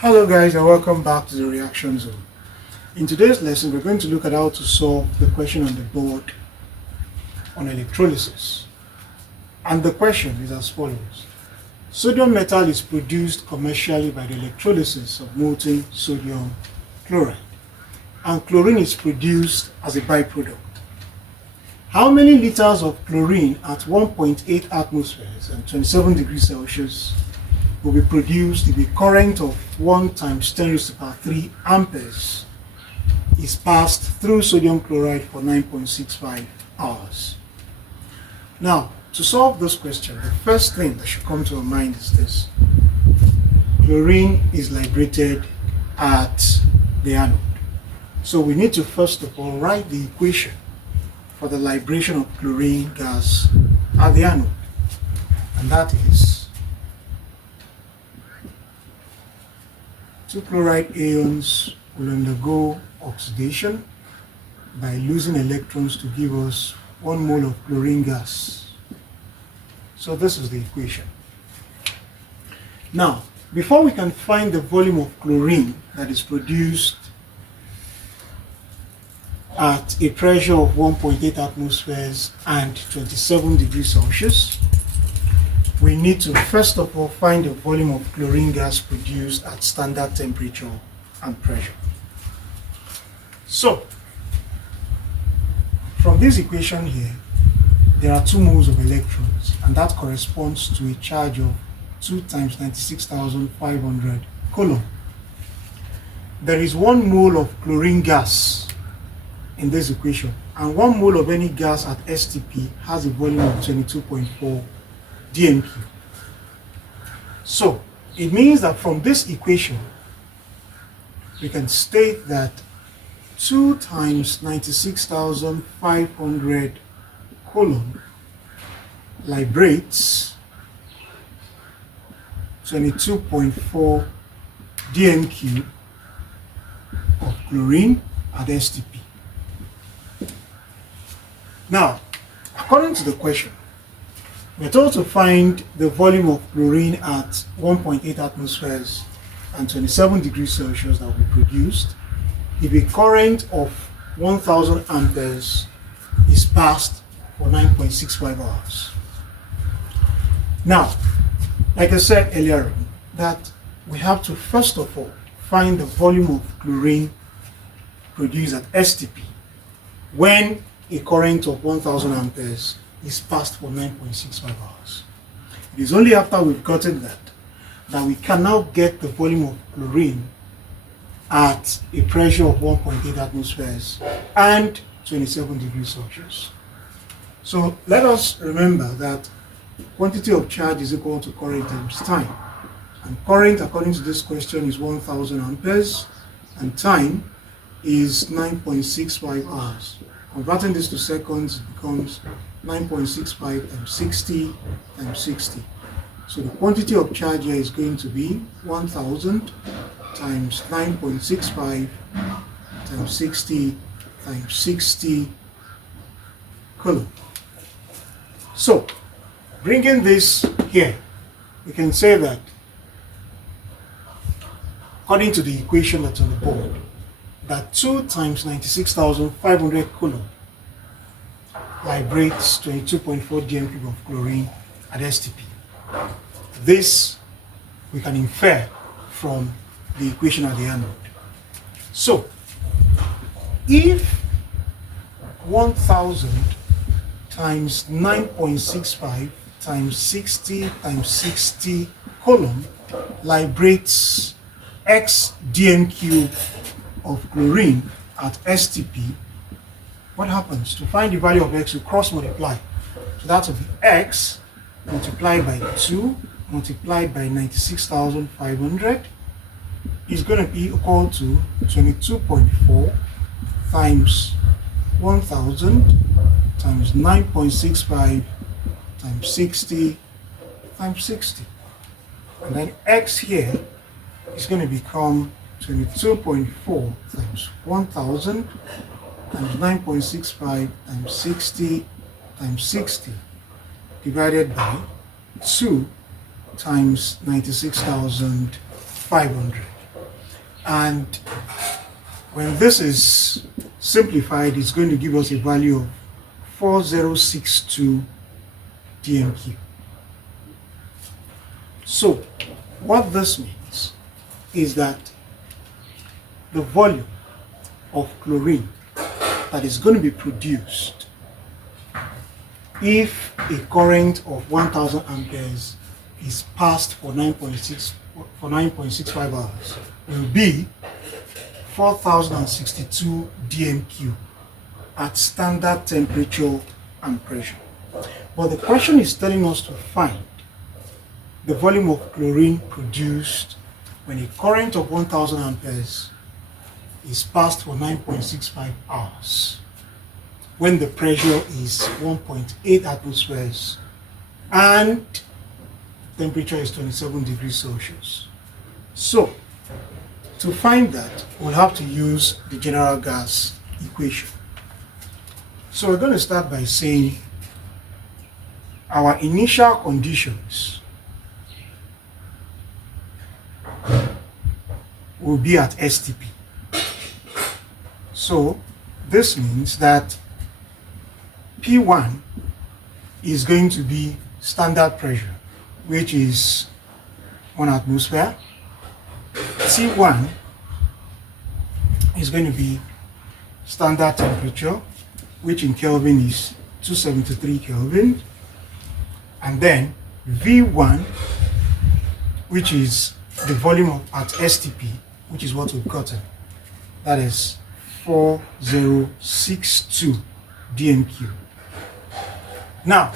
Hello guys, and welcome back to the reaction zone. In today's lesson we're going to look at how to solve the question on the board on electrolysis. And the question is as follows. Sodium metal is produced commercially by the electrolysis of molten sodium chloride, and chlorine is produced as a byproduct. How many liters of chlorine at 1.8 atmospheres and 27 degrees Celsius will be produced if a current of 1 times 10 raised to the power 3 amperes is passed through sodium chloride for 9.65 hours? Now, to solve this question, the first thing that should come to our mind is this. Chlorine is liberated at the anode. So we need to first of all write the equation for the liberation of chlorine gas at the anode. And that is 2 chloride ions will undergo oxidation by losing electrons to give us 1 mole of chlorine gas. So this is the equation. Now, before we can find the volume of chlorine that is produced at a pressure of 1.8 atmospheres and 27 degrees Celsius, we need to first of all find the volume of chlorine gas produced at standard temperature and pressure. So, from this equation here, there are 2 moles of electrons, and that corresponds to a charge of 2 times 96,500 coulomb. There is 1 mole of chlorine gas in this equation, and 1 mole of any gas at STP has a volume of 22.4 dmq. So it means that from this equation we can state that 2 times 96,500 coulomb liberates 22.4 dmq of chlorine at STP. Now, according to the question, we're told to find the volume of chlorine at 1.8 atmospheres and 27 degrees Celsius that will be produced if a current of 1000 amperes is passed for 9.65 hours. Now, like I said earlier on, that we have to first of all find the volume of chlorine produced at STP when a current of 1000 amperes is passed for 9.65 hours. It is only after we've gotten that we can now get the volume of chlorine at a pressure of 1.8 atmospheres and 27 degrees Celsius. So let us remember that quantity of charge is equal to current times time. And current, according to this question, is 1000 amperes, and time is 9.65 hours. Converting this to seconds, it becomes 9.65 times 60 times 60. So the quantity of charge here is going to be 1000 times 9.65 times 60 times 60 coulomb. So, bringing this here, we can say that according to the equation that's on the board, that 2 times 96,500 coulomb liberates 22.4 dmq of chlorine at STP. This we can infer from the equation at the anode. So, if 1000 times 9.65 times 60 times 60 coulomb liberates x dmq of chlorine at STP, what happens? To find the value of x, you cross multiply. So that will be x multiplied by 2 multiplied by 96,500 is going to be equal to 22.4 times 1000 times 9.65 times 60 times 60. And then x here is going to become 22.4 times 1000 times 9.65 times 60 times 60 divided by 2 times 96,500. And when this is simplified, it's going to give us a value of 4062 dmq. So what this means is that the volume of chlorine that is going to be produced if a current of 1000 amperes is passed for 9.65 hours will be 4062 dmq at standard temperature and pressure. But the question is telling us to find the volume of chlorine produced when a current of 1000 amperes is passed for 9.65 hours, when the pressure is 1.8 atmospheres and temperature is 27 degrees Celsius. So, to find that, we'll have to use the general gas equation. So we're going to start by saying our initial conditions will be at STP. So this means that P1 is going to be standard pressure, which is 1 atmosphere. T1 is going to be standard temperature, which in Kelvin is 273 Kelvin. And then V1, which is the volume at STP, which is what we've gotten. That is 4062 dmq. Now,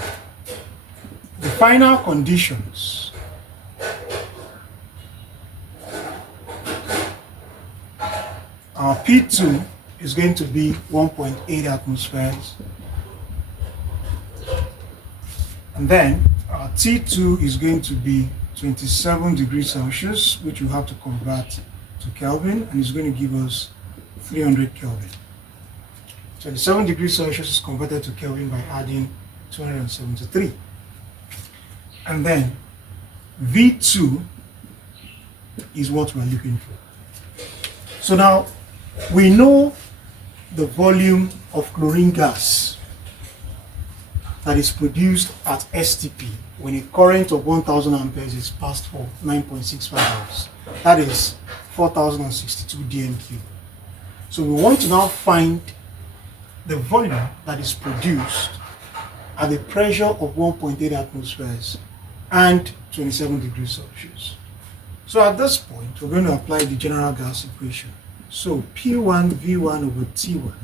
the final conditions our P2 is going to be 1.8 atmospheres, and then our T2 is going to be 27 degrees Celsius, which we have to convert to Kelvin, and it's going to give us 300 Kelvin. 27 degrees Celsius is converted to Kelvin by adding 273. And then V2 is what we're looking for. So now we know the volume of chlorine gas that is produced at STP when a current of 1000 amperes is passed for 9.65 hours. That is 4062 dmq. So we want to now find the volume that is produced at the pressure of 1.8 atmospheres and 27 degrees Celsius. So at this point, we're going to apply the general gas equation. So P1 V1 over T1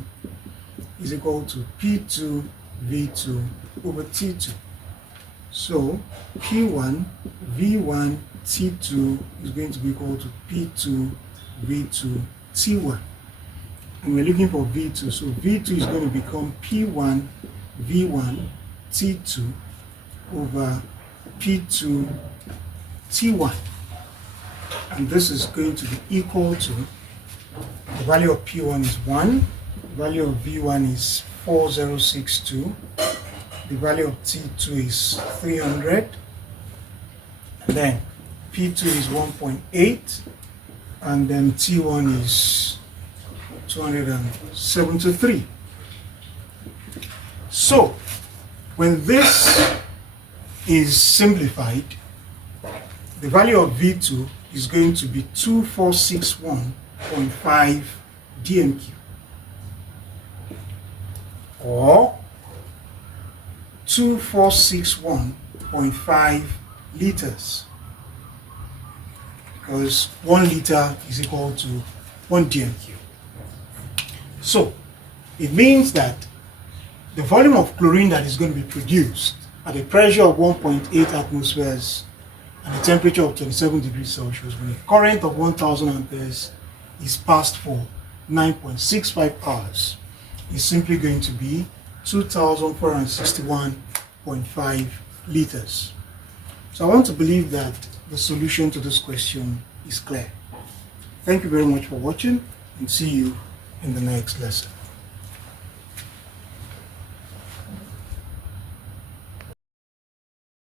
is equal to P2 V2 over T2. So P1 V1 T2 is going to be equal to P2 V2 T1. And we're looking for V2. So V2 is going to become P1 V1 T2 over P2 T1. And this is going to be equal to the value of P1 is 1, the value of V1 is 4062, the value of T2 is 300, and then P2 is 1.8, and then T1 is 273. So when this is simplified, the value of V2 is going to be 2461.5 dmq, or 2461.5 liters, because 1 liter is equal to 1 dmq. So it means that the volume of chlorine that is going to be produced at a pressure of 1.8 atmospheres and a temperature of 27 degrees Celsius when a current of 1000 amperes is passed for 9.65 hours is simply going to be 2461.5 liters. So I want to believe that the solution to this question is clear. Thank you very much for watching, and see you in the next lesson.